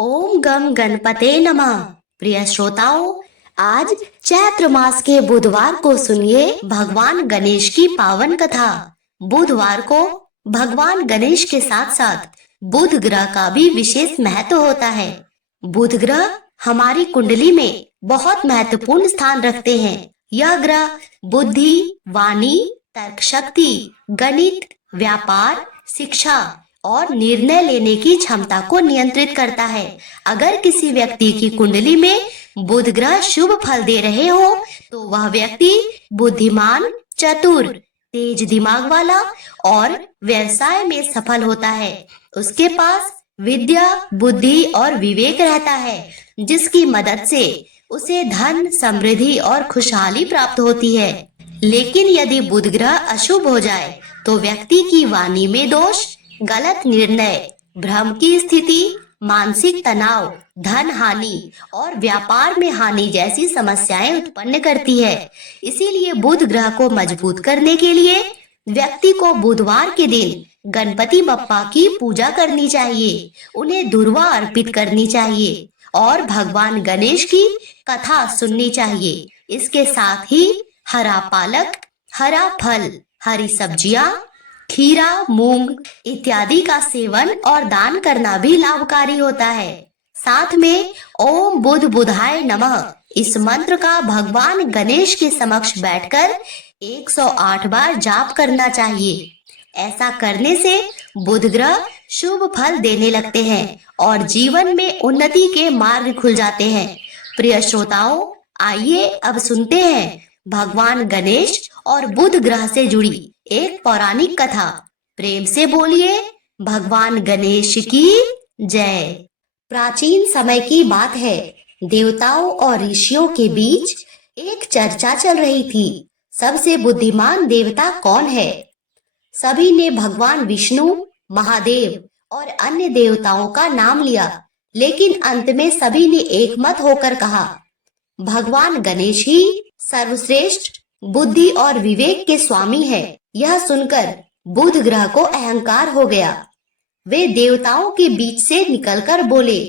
ओम गम गणपते नमः। प्रिय श्रोताओं, आज चैत्र मास के बुधवार को सुनिए भगवान गणेश की पावन कथा। बुधवार को भगवान गणेश के साथ साथ बुध ग्रह का भी विशेष महत्व होता है। बुध ग्रह हमारी कुंडली में बहुत महत्वपूर्ण स्थान रखते हैं। यह ग्रह बुद्धि, वाणी, तर्क शक्ति, गणित, व्यापार, शिक्षा और निर्णय लेने की क्षमता को नियंत्रित करता है। अगर किसी व्यक्ति की कुंडली में बुध ग्रह शुभ फल दे रहे हो तो वह व्यक्ति बुद्धिमान, चतुर, तेज दिमाग वाला और व्यवसाय में सफल होता है। उसके पास विद्या, बुद्धि और विवेक रहता है, जिसकी मदद से उसे धन, समृद्धि और खुशहाली प्राप्त होती है। लेकिन यदि बुध ग्रह अशुभ हो जाए तो व्यक्ति की वाणी में दोष, गलत निर्णय, भ्रम की स्थिति, मानसिक तनाव, धन हानि और व्यापार में हानि जैसी समस्याएं उत्पन्न करती है। इसीलिए बुध ग्रह को मजबूत करने के लिए व्यक्ति को बुधवार के दिन गणपति बप्पा की पूजा करनी चाहिए, उन्हें दुर्वा अर्पित करनी चाहिए और भगवान गणेश की कथा सुननी चाहिए। इसके साथ ही हरा पालक, हरा फल, हरी सब्जियां, खीरा, मूंग इत्यादि का सेवन और दान करना भी लाभकारी होता है। साथ में ओम बुध बुधाय नमः इस मंत्र का भगवान गणेश के समक्ष बैठकर 108 बार जाप करना चाहिए। ऐसा करने से बुध ग्रह शुभ फल देने लगते हैं और जीवन में उन्नति के मार्ग खुल जाते हैं। प्रिय श्रोताओं, आइए अब सुनते हैं भगवान गणेश और बुध ग्रह से जुड़ी एक पौराणिक कथा। प्रेम से बोलिए भगवान गणेश की जय। प्राचीन समय की बात है। देवताओं और ऋषियों के बीच एक चर्चा चल रही थी। सबसे बुद्धिमान देवता कौन है? सभी ने भगवान विष्णु, महादेव और अन्य देवताओं का नाम लिया, लेकिन अंत में सभी ने एकमत होकर कहा भगवान गणेश ही सर्वश्रेष्ठ, बुद्धि और विवेक के स्वामी है। यह सुनकर बुध ग्रह को अहंकार हो गया। वे देवताओं के बीच से निकलकर बोले,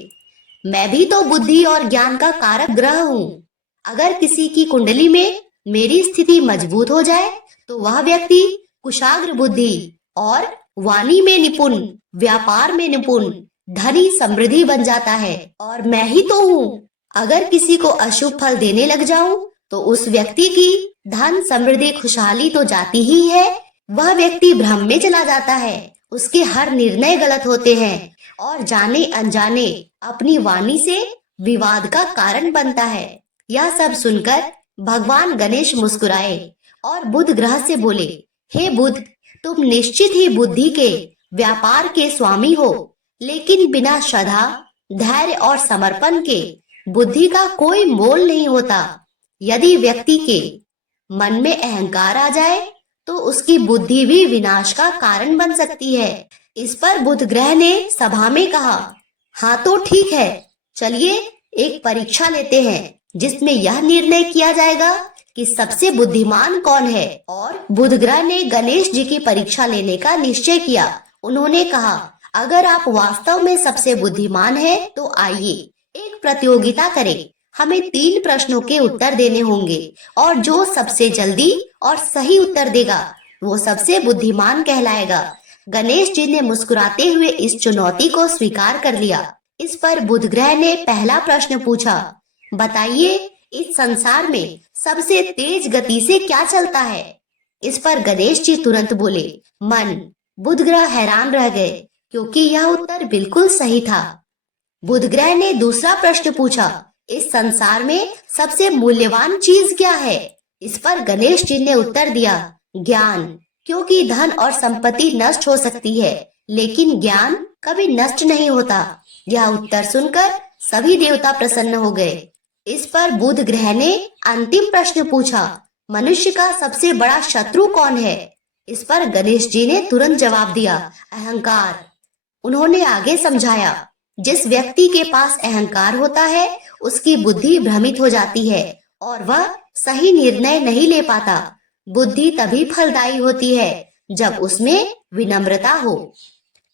मैं भी तो बुद्धि और ज्ञान का कारक ग्रह हूँ। अगर किसी की कुंडली में मेरी स्थिति मजबूत हो जाए तो वह व्यक्ति कुशाग्र बुद्धि और वाणी में निपुण, व्यापार में निपुण, धनी समृद्धि बन जाता है। और मैं ही तो हूँ। अगर किसी को अशुभ फल देने लग जाऊं तो उस व्यक्ति की धन, समृद्धि, खुशहाली तो जाती ही है, वह व्यक्ति भ्रम में चला जाता है। उसके हर निर्णय गलत होते हैं और जाने अनजाने अपनी वाणी से विवाद का कारण बनता है। यह सब सुनकर भगवान गणेश मुस्कुराए और बुध ग्रह से बोले, हे बुध, तुम निश्चित ही बुद्धि के, व्यापार के स्वामी हो, लेकिन बिना श्रद्धा, धैर्य और समर्पण के बुद्धि का कोई मोल नहीं होता। यदि व्यक्ति के मन में अहंकार आ जाए तो उसकी बुद्धि भी विनाश का कारण बन सकती है। इस पर बुध ग्रह ने सभा में कहा, हाँ तो ठीक है, चलिए एक परीक्षा लेते हैं जिसमें यह निर्णय किया जाएगा कि सबसे बुद्धिमान कौन है। और बुध ग्रह ने गणेश जी की परीक्षा लेने का निश्चय किया। उन्होंने कहा, अगर आप वास्तव में सबसे बुद्धिमान हैं तो आइए एक प्रतियोगिता करें। हमें 3 प्रश्नों के उत्तर देने होंगे और जो सबसे जल्दी और सही उत्तर देगा वो सबसे बुद्धिमान कहलाएगा। गणेश जी ने मुस्कुराते हुए इस चुनौती को स्वीकार कर लिया। इस पर बुध ग्रह ने पहला प्रश्न पूछा, बताइए इस संसार में सबसे तेज गति से क्या चलता है? इस पर गणेश जी तुरंत बोले, मन। बुध ग्रह हैरान रह गए क्योंकि यह उत्तर बिल्कुल सही था। बुध ग्रह ने दूसरा प्रश्न पूछा, इस संसार में सबसे मूल्यवान चीज क्या है? इस पर गणेश जी ने उत्तर दिया, ज्ञान, क्योंकि धन और संपत्ति नष्ट हो सकती है लेकिन ज्ञान कभी नष्ट नहीं होता। यह उत्तर सुनकर सभी देवता प्रसन्न हो गए। इस पर बुध ग्रह ने अंतिम प्रश्न पूछा, मनुष्य का सबसे बड़ा शत्रु कौन है? इस पर गणेश जी ने तुरंत जवाब दिया, अहंकार। उन्होंने आगे समझाया, जिस व्यक्ति के पास अहंकार होता है उसकी बुद्धि भ्रमित हो जाती है और वह सही निर्णय नहीं ले पाता। बुद्धि तभी फलदायी होती है जब उसमें विनम्रता हो।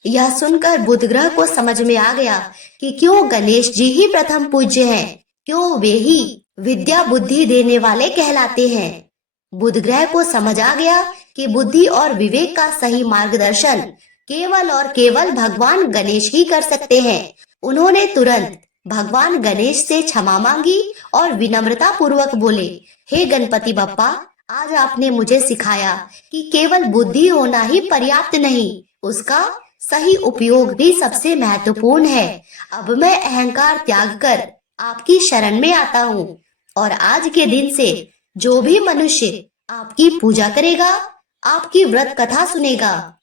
यह सुनकर बुधग्रह को समझ में आ गया कि क्यों गणेश जी ही प्रथम पूज्य हैं, क्यों वे ही विद्या बुद्धि देने वाले कहलाते हैं। बुधग्रह को समझ आ गया कि बुद्धि और विवेक का सही मार्गदर्शन केवल और केवल भगवान गणेश ही कर सकते हैं। उन्होंने तुरंत भगवान गणेश से क्षमा मांगी और विनम्रता पूर्वक बोले, हे गणपति बप्पा, आज आपने मुझे सिखाया कि केवल बुद्धि होना ही पर्याप्त नहीं, उसका सही उपयोग भी सबसे महत्वपूर्ण है। अब मैं अहंकार त्याग कर आपकी शरण में आता हूँ और आज के दिन से जो भी मनुष्य आपकी पूजा करेगा, आपकी व्रत कथा सुनेगा,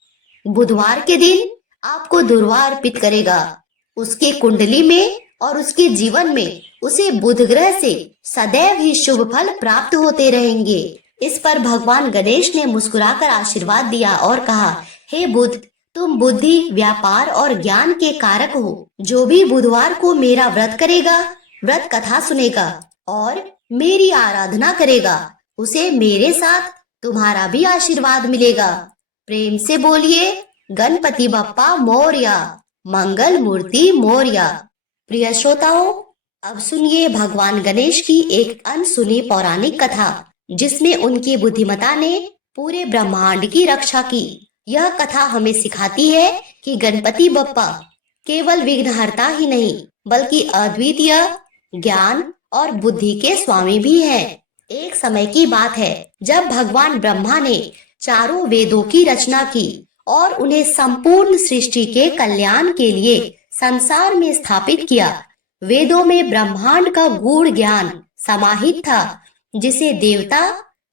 बुधवार के दिन आपको दुर्वा अर्पित करेगा, उसकी कुंडली में और उसके जीवन में उसे बुध ग्रह से सदैव ही शुभ फल प्राप्त होते रहेंगे। इस पर भगवान गणेश ने मुस्कुराकर आशीर्वाद दिया और कहा, हे बुध, तुम बुद्धि, व्यापार और ज्ञान के कारक हो। जो भी बुधवार को मेरा व्रत करेगा, व्रत कथा सुनेगा और मेरी आराधना करेगा, उसे मेरे साथ तुम्हारा भी आशीर्वाद मिलेगा। प्रेम से बोलिए, गणपति बप्पा मोरया, मंगल मूर्ति मोरया। प्रिय श्रोताओं, अब सुनिए भगवान गणेश की एक अनसुनी पौराणिक कथा, जिसमें उनकी बुद्धिमत्ता ने पूरे ब्रह्मांड की रक्षा की। यह कथा हमें सिखाती है कि गणपति बप्पा केवल विघ्नहर्ता ही नहीं, बल्कि अद्वितीय ज्ञान और बुद्धि के स्वामी भी हैं। एक समय की बात है जब भगवान ब्रह्मा ने चारों वेदों की रचना की और उन्हें संपूर्ण सृष्टि के कल्याण के लिए संसार में स्थापित किया। वेदों में ब्रह्मांड का गूढ़ ज्ञान समाहित था, जिसे देवता,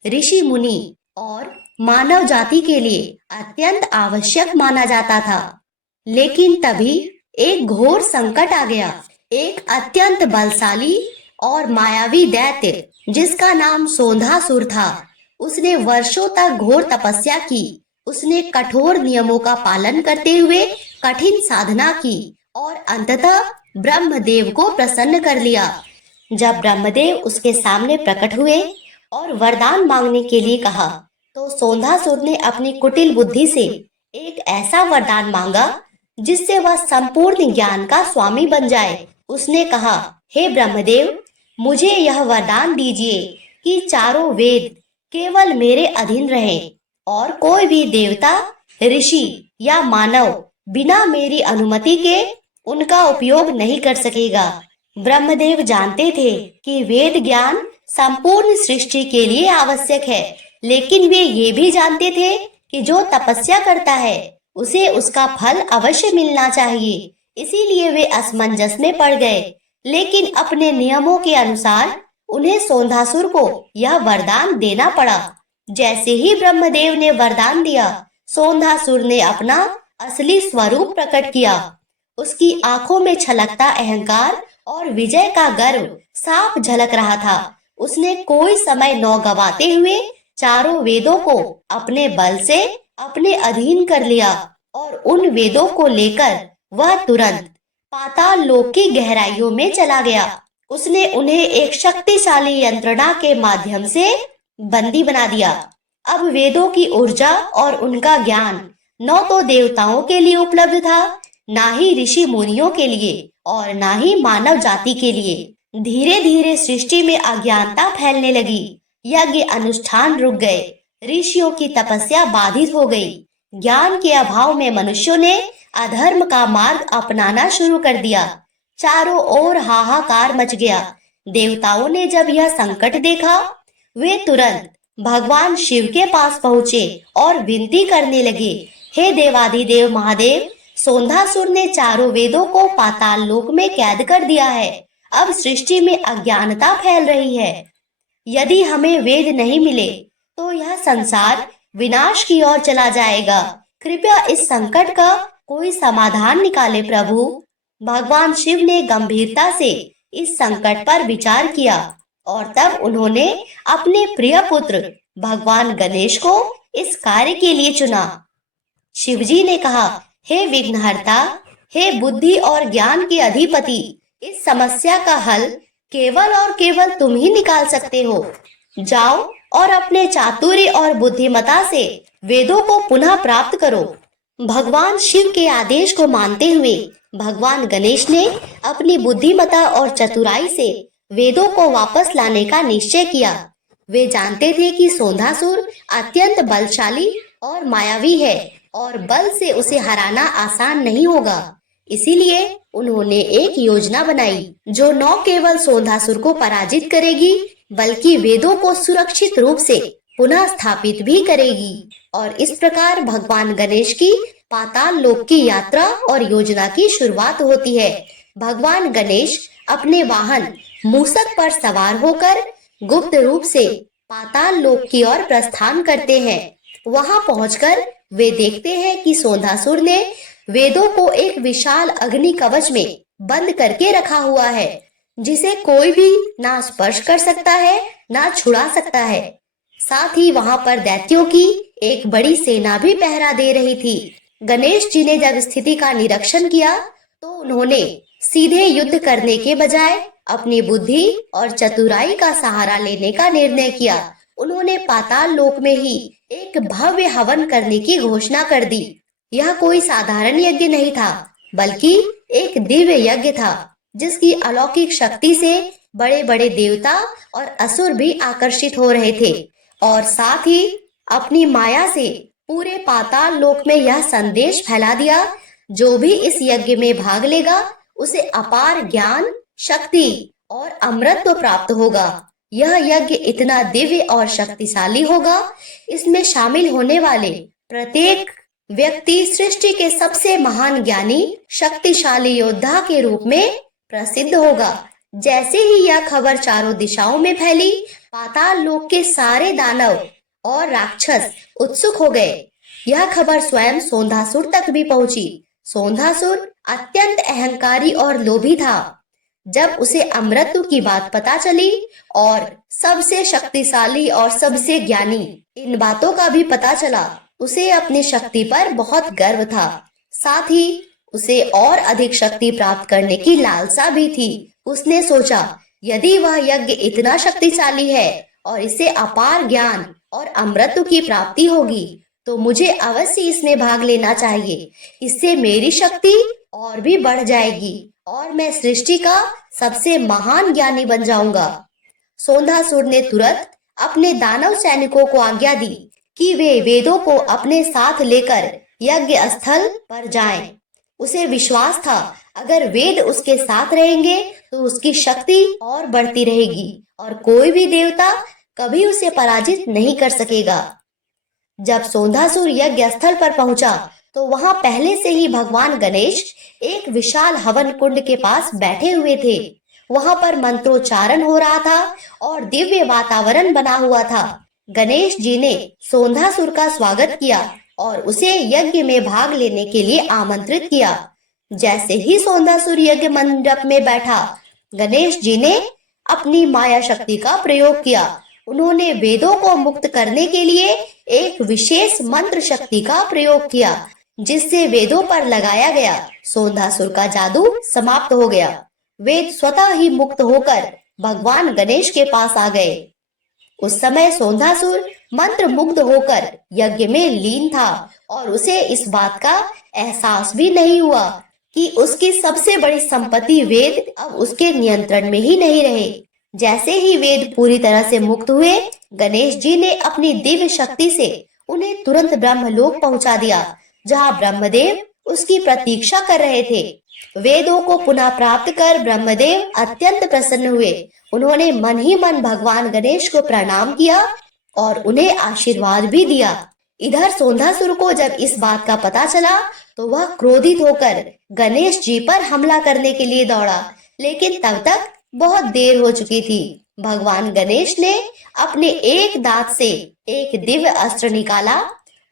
ऋषि मुनि और मानव जाति के लिए अत्यंत आवश्यक माना जाता था। लेकिन तभी एक घोर संकट आ गया। एक अत्यंत बलशाली और मायावी दैत्य, जिसका नाम सोंधासुर था, उसने वर्षों तक घोर तपस्या की। उसने कठोर नियमों का पालन करते हुए कठिन साधना की और अंततः ब्रह्मदेव को प्रसन्न कर लिया। जब ब्रह्मदेव उसके सामने प्रकट हुए और वरदान मांगने के लिए कहा, तो सोंधासुर ने अपनी कुटिल बुद्धि से एक ऐसा वरदान मांगा जिससे वह संपूर्ण ज्ञान का स्वामी बन जाए। उसने कहा, हे ब्रह्मदेव, मुझे यह वरदान दीजिए कि चारों वेद केवल मेरे अधीन रहें और कोई भी देवता, ऋषि या मानव बिना मेरी अनुमति के उनका उपयोग नहीं कर सकेगा। ब्रह्मदेव जानते थे कि वेद ज्ञान संपूर्ण सृष्टि के लिए आवश्यक है, लेकिन वे ये भी जानते थे कि जो तपस्या करता है उसे उसका फल अवश्य मिलना चाहिए। इसीलिए वे असमंजस में पड़ गए। लेकिन अपने नियमों के अनुसार उन्हें सोंधासुर को यह वरदान देना पड़ा। जैसे ही ब्रह्मदेव ने वरदान दिया, सोंधासुर ने अपना असली स्वरूप प्रकट किया। उसकी आंखों में छलकता अहंकार और विजय का गर्व साफ झलक रहा था। उसने कोई समय न गवाते हुए चारों वेदों को अपने बल से अपने अधीन कर लिया और उन वेदों को लेकर वह तुरंत पाताल लोक की गहराइयों में चला गया। उसने उन्हें एक शक्तिशाली यंत्रणा के माध्यम से बंदी बना दिया। अब वेदों की ऊर्जा और उनका ज्ञान न तो देवताओं के लिए उपलब्ध था, ना ही ऋषि मुनियों के लिए और ना ही मानव जाति के लिए। धीरे धीरे सृष्टि में अज्ञानता फैलने लगी। यज्ञ अनुष्ठान रुक गए, ऋषियों की तपस्या बाधित हो गई। ज्ञान के अभाव में मनुष्यों ने अधर्म का मार्ग अपनाना शुरू कर दिया। चारों ओर हाहाकार मच गया। देवताओं ने जब यह संकट देखा, वे तुरंत भगवान शिव के पास पहुँचे और विनती करने लगे, हे देवाधिदेव महादेव, सोंधासुर ने चारों वेदों को पाताल लोक में कैद कर दिया है। अब सृष्टि में अज्ञानता फैल रही है। यदि हमें वेद नहीं मिले तो यह संसार विनाश की ओर चला जाएगा। कृपया इस संकट का कोई समाधान निकाले प्रभु। भगवान शिव ने गंभीरता से इस संकट पर विचार किया और तब उन्होंने अपने प्रिय पुत्र भगवान गणेश को इस कार्य के लिए चुना। शिवजी ने कहा, हे विघ्नहर्ता, हे बुद्धि और ज्ञान के अधिपति, इस समस्या का हल केवल और केवल तुम ही निकाल सकते हो। जाओ और अपने चातुर्य और बुद्धिमता से वेदों को पुनः प्राप्त करो। भगवान शिव के आदेश को मानते हुए भगवान गणेश ने अपनी बुद्धिमत्ता और चतुराई से वेदों को वापस लाने का निश्चय किया। वे जानते थे कि सोंधासुर अत्यंत बलशाली और मायावी है और बल से उसे हराना आसान नहीं होगा। इसीलिए उन्होंने एक योजना बनाई जो न केवल सोंधासुर को पराजित करेगी बल्कि वेदों को सुरक्षित रूप से पुनः स्थापित भी करेगी। और इस प्रकार भगवान गणेश की पाताल लोक की यात्रा और योजना की शुरुआत होती है। भगवान गणेश अपने वाहन मूषक पर सवार होकर गुप्त रूप से पाताल लोक की ओर प्रस्थान करते हैं। वहां पहुंचकर वे देखते हैं कि सोंधासुर ने वेदों को एक विशाल अग्नि कवच में बंद करके रखा हुआ है, जिसे कोई भी ना स्पर्श कर सकता है ना छुड़ा सकता है। साथ ही वहां पर दैत्यों की एक बड़ी सेना भी पहरा दे रही थी। गणेश जी ने जब स्थिति का निरीक्षण किया तो उन्होंने सीधे युद्ध करने के बजाय अपनी बुद्धि और चतुराई का सहारा लेने का निर्णय किया। उन्होंने पाताल लोक में ही एक भव्य हवन करने की घोषणा कर दी। यह कोई साधारण यज्ञ नहीं था, बल्कि एक दिव्य यज्ञ था, जिसकी अलौकिक शक्ति से बड़े बड़े देवता और असुर भी आकर्षित हो रहे थे। और साथ ही अपनी माया से पूरे पाताल लोक में यह संदेश फैला दिया, जो भी इस यज्ञ में भाग लेगा उसे अपार ज्ञान, शक्ति और अमृतत्व प्राप्त होगा। यह यज्ञ इतना दिव्य और शक्तिशाली होगा, इसमें शामिल होने वाले प्रत्येक व्यक्ति सृष्टि के सबसे महान ज्ञानी, शक्तिशाली योद्धा के रूप में प्रसिद्ध होगा। जैसे ही यह खबर चारों दिशाओं में फैली, पाताल लोक के सारे दानव और राक्षस उत्सुक हो गए। यह खबर स्वयं सोंधासुर तक भी पहुंची। सोंधासुर अत्यंत अहंकारी और लोभी था। जब उसे अमृतत्व की बात पता चली और सबसे शक्तिशाली और सबसे ज्ञानी इन बातों का भी पता चला, उसे अपनी शक्ति पर बहुत गर्व था। साथ ही उसे और अधिक शक्ति प्राप्त करने की लालसा भी थी। उसने सोचा, यदि वह यज्ञ इतना शक्तिशाली है और इसे अपार ज्ञान और अमृतत्व की प्राप्ति होगी, तो मुझे अवश्य इसमें भाग लेना चाहिए। इससे मेरी शक्ति और भी बढ़ जाएगी और मैं सृष्टि का सबसे महान ज्ञानी बन जाऊंगा। सोंधासुर ने तुरंत अपने दानव सैनिकों को आज्ञा दी कि वे वेदों को अपने साथ लेकर यज्ञ स्थल पर जाएं। उसे विश्वास था, अगर वेद उसके साथ रहेंगे तो उसकी शक्ति और बढ़ती रहेगी और कोई भी देवता कभी उसे पराजित नहीं कर सकेगा। जब सोंधासुर यज्ञ स्थल पर पहुंचा तो वहां पहले से ही भगवान गणेश एक विशाल हवन कुंड के पास बैठे हुए थे। वहां पर मंत्रोच्चारण हो रहा था और दिव्य वातावरण बना हुआ था। गणेश जी ने सोंधासुर का स्वागत किया और उसे यज्ञ में भाग लेने के लिए आमंत्रित किया। जैसे ही सोंधासुर यज्ञ मंडप में बैठा, गणेश जी ने अपनी माया शक्ति का प्रयोग किया। उन्होंने वेदों को मुक्त करने के लिए एक विशेष मंत्र शक्ति का प्रयोग किया, जिससे वेदों पर लगाया गया सोंधासुर का जादू समाप्त हो गया। वेद स्वतः ही मुक्त होकर भगवान गणेश के पास आ गए। उस समय सोंधासुर मंत्र मुग्ध होकर यज्ञ में लीन था और उसे इस बात का एहसास भी नहीं हुआ कि उसकी सबसे बड़ी संपत्ति वेद अब उसके नियंत्रण में ही नहीं रहे। जैसे ही वेद पूरी तरह से मुक्त हुए, गणेश जी ने अपनी दिव्य शक्ति से उन्हें तुरंत ब्रह्मलोक पहुंचा दिया, जहां ब्रह्मदेव उसकी प्रतीक्षा कर रहे थे। वेदों को पुनः प्राप्त कर ब्रह्मदेव अत्यंत प्रसन्न हुए। उन्होंने मन ही मन भगवान गणेश को प्रणाम किया और उन्हें आशीर्वाद भी दिया। इधर सोंधासुर को जब इस बात का पता चला तो वह क्रोधित होकर गणेश जी पर हमला करने के लिए दौड़ा, लेकिन तब तक बहुत देर हो चुकी थी। भगवान गणेश ने अपने एक दांत से एक दिव्य अस्त्र निकाला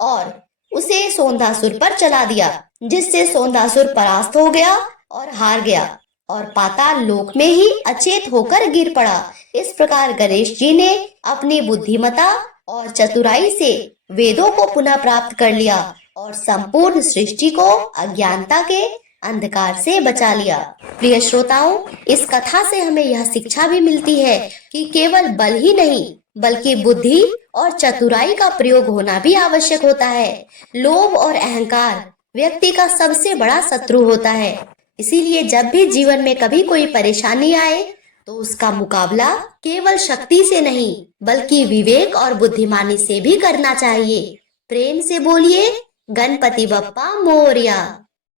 और उसे सोंधासुर पर चला दिया, जिससे सोंधासुर परास्त हो गया और हार गया और पाताल लोक में ही अचेत होकर गिर पड़ा। इस प्रकार गणेश जी ने अपनी बुद्धिमत्ता और चतुराई से वेदों को पुनः प्राप्त कर लिया और संपूर्ण सृष्टि को अज्ञानता के अंधकार से बचा लिया। प्रिय श्रोताओं, इस कथा से हमें यह शिक्षा भी मिलती है कि केवल बल ही नहीं बल्कि बुद्धि और चतुराई का प्रयोग होना भी आवश्यक होता है। लोभ और अहंकार व्यक्ति का सबसे बड़ा शत्रु होता है। इसीलिए जब भी जीवन में कभी कोई परेशानी आए तो उसका मुकाबला केवल शक्ति से नहीं बल्कि विवेक और बुद्धिमानी से भी करना चाहिए। प्रेम से बोलिए, गणपति बप्पा मोरया।